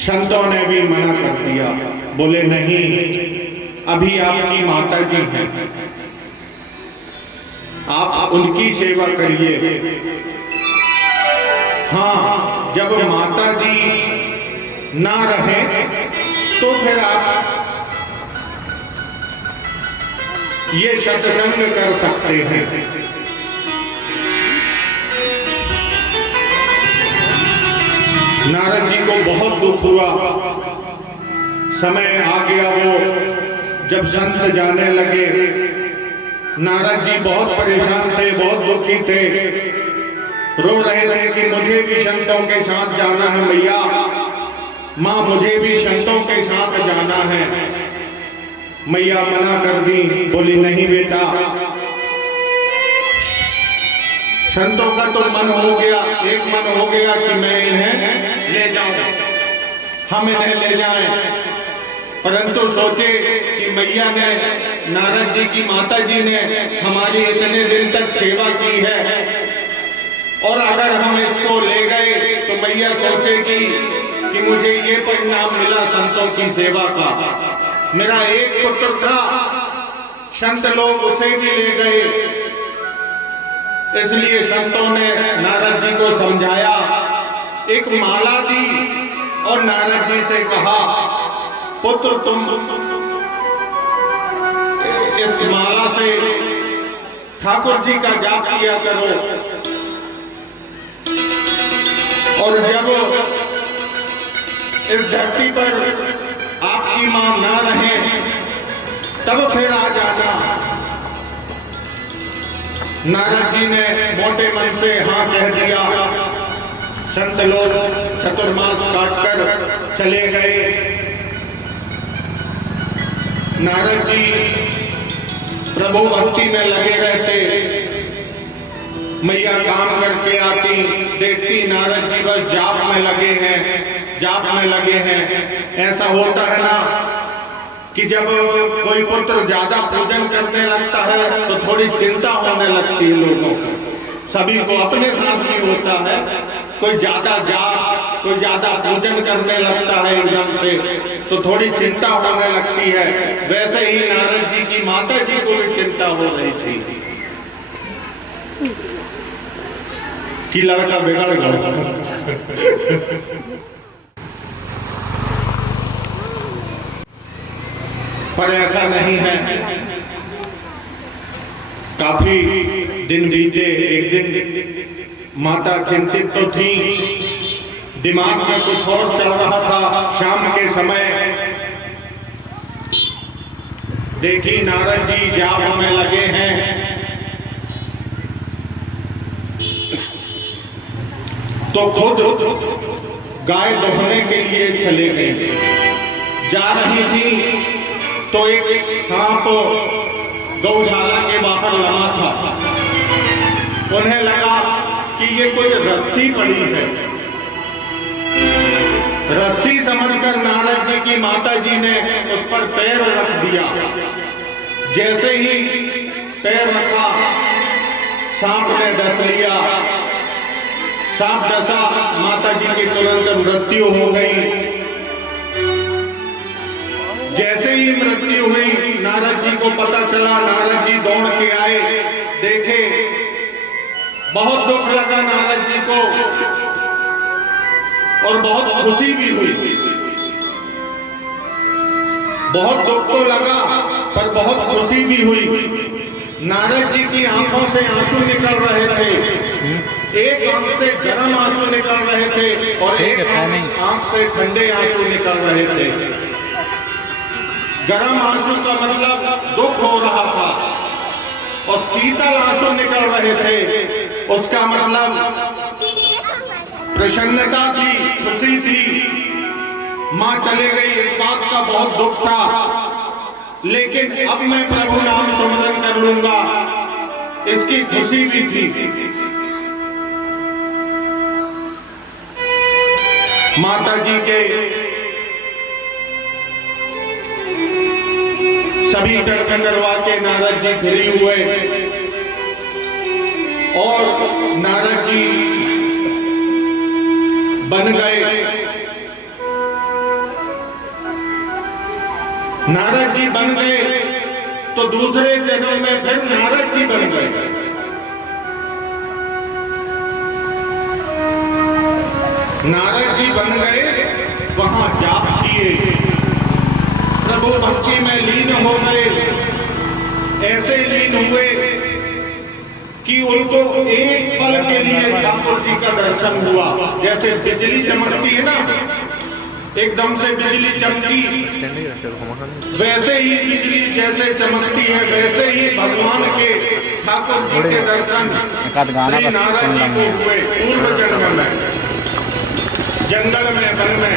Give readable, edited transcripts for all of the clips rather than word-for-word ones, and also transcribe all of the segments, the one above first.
संतों ने भी मना कर दिया, बोले नहीं, अभी आपकी माता जी हैं, आप उनकी सेवा करिए। हाँ, जब माता जी ना रहे तो फिर आप ये सत्संग कर सकते हैं। नारद जी को बहुत दुख हुआ, समय आ गया वो जब संत जाने लगे। नारद जी बहुत परेशान थे, बहुत दुखी थे, रो रहे थे कि मुझे भी संतों के साथ जाना है मैया, माँ मुझे भी संतों के साथ जाना है। मैया मना कर दी, बोली नहीं बेटा, संतों का तो मन हो गया, एक मन हो गया कि मैं इन्हें ले जाऊं, हम इन्हें ले जाएं, परंतु सोचे कि मैया ने, नारद जी की माता जी ने हमारी इतने दिन तक सेवा की है, और अगर हम इसको ले गए तो मैया सोचेगी कि मुझे ये परिणाम मिला संतों की सेवा का। मेरा एक पुत्र था, संत लोग उसे भी ले गए। इसलिए संतों ने नारद जी को समझाया, एक माला दी और नारद जी से कहा, पुत्र तुम इस माला से ठाकुर जी का जाप किया करो, और जब इस धरती पर आपकी मां ना रहे तब फिर आ जाना। नारद जी ने मोटे मन से हाँ कह दिया। संत लोग चतुर्मास काटकर चले गए। नारद जी प्रभु भक्ति में लगे रहते। मैया काम करके आती, देखती नारद जी बस जाप में लगे हैं, जाप में लगे हैं। ऐसा होता है ना कि जब कोई पुत्र ज्यादा पूजन करने लगता है तो थोड़ी चिंता होने लगती है लोगों को, सभी को, अपने साथ भी होता है। कोई ज्यादा जाप, कोई ज्यादा पूजन करने लगता है एकदम से तो थोड़ी चिंता होने लगती है। वैसे ही नारद जी की माता जी को भी चिंता हो रही थी कि लड़का बिगड़ गया। पर ऐसा नहीं है। काफी दिन बीते। एक दिन माता चिंतित तो थी, दिमाग में कुछ और चल रहा था। शाम के समय देखी नारद जी जाप में लगे हैं। तो खुद गाय दोहने के लिए चले गए। जा रही थी तो एक सांप गौशाला के बाहर लगा था। उन्हें लगा कि ये कोई रस्सी पड़ी है। रस्सी समझकर नारद जी की माता जी ने उस पर पैर रख दिया। जैसे ही पैर रखा, सांप ने डस लिया। सांप डसा, माता जी की तुरंत मृत्यु हो गई। जैसे ही मृत्यु हुई, नारद जी को पता चला। नारद जी दौड़ के आए, देखे, बहुत दुख लगा नारद जी को और बहुत खुशी भी हुई। बहुत दुख तो लगा पर बहुत खुशी भी हुई। नारद जी की आंखों से आंसू निकल रहे थे। एक आंख से गर्म आंसू निकल रहे थे और एक आंख से ठंडे आंसू निकल रहे थे। गर्म आंसू का मतलब दुख हो रहा था और शीतल आंसू निकल रहे थे, उसका मतलब प्रसन्नता थी, खुशी थी। मां चले गई, इस बात का बहुत दुख था, लेकिन अब मैं प्रभु नाम सुमिरन कर लूंगा, इसकी खुशी भी थी। माता जी के सभी कर्म करवा के नारद जी फ्री हुए और नारद जी बन गए। नारद जी बन गए तो दूसरे जन्म में फिर नारद जी बन गए। नारद जी बन गए, वहां जाप किए, प्रभु भक्ति में लीन हो गए। ऐसे लीन हुए कि उनको एक पल के लिए ठाकुर जी का दर्शन हुआ। जैसे बिजली चमकती है ना, एकदम से बिजली चमकी, वैसे ही बिजली जैसे चमकती है, वैसे ही भगवान के ठाकुर जी के दर्शन श्री नारद जी को हुए। पूर्व जन्म में जंगल में, वन में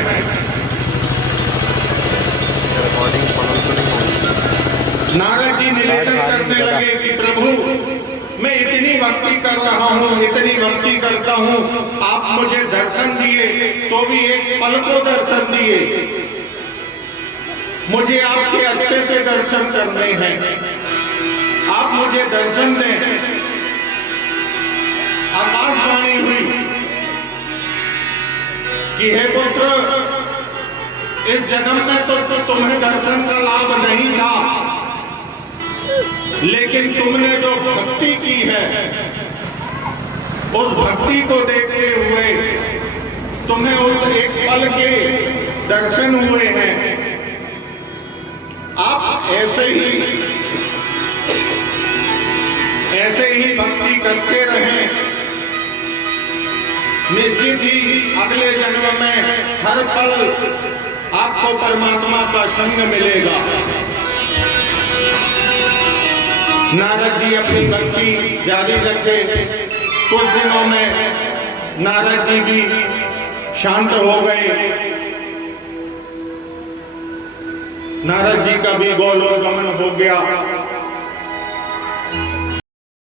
नारद जी निवेदन करने लगे कि प्रभु, मैं इतनी भक्ति कर रहा हूँ, इतनी भक्ति करता हूँ, आप मुझे दर्शन दिए तो भी एक पल को दर्शन दिए। मुझे आपके अच्छे से दर्शन करने हैं, आप मुझे दर्शन दें। आकाशवाणी हुई कि हे पुत्र, इस जन्म में तो तुम्हें दर्शन का लाभ नहीं था, लेकिन तुमने जो भक्ति की है, उस भक्ति को देखते हुए तुम्हें उस एक पल के दर्शन हुए हैं। आप ऐसे ही भक्ति करते रहें, निश्चित ही अगले जन्म में हर पल आपको परमात्मा का संग मिलेगा। नारद जी अपनी भक्ति जारी रखे। कुछ दिनों में नारद जी भी शांत हो गए। नारद जी का भी गोलोकगमन हो गया।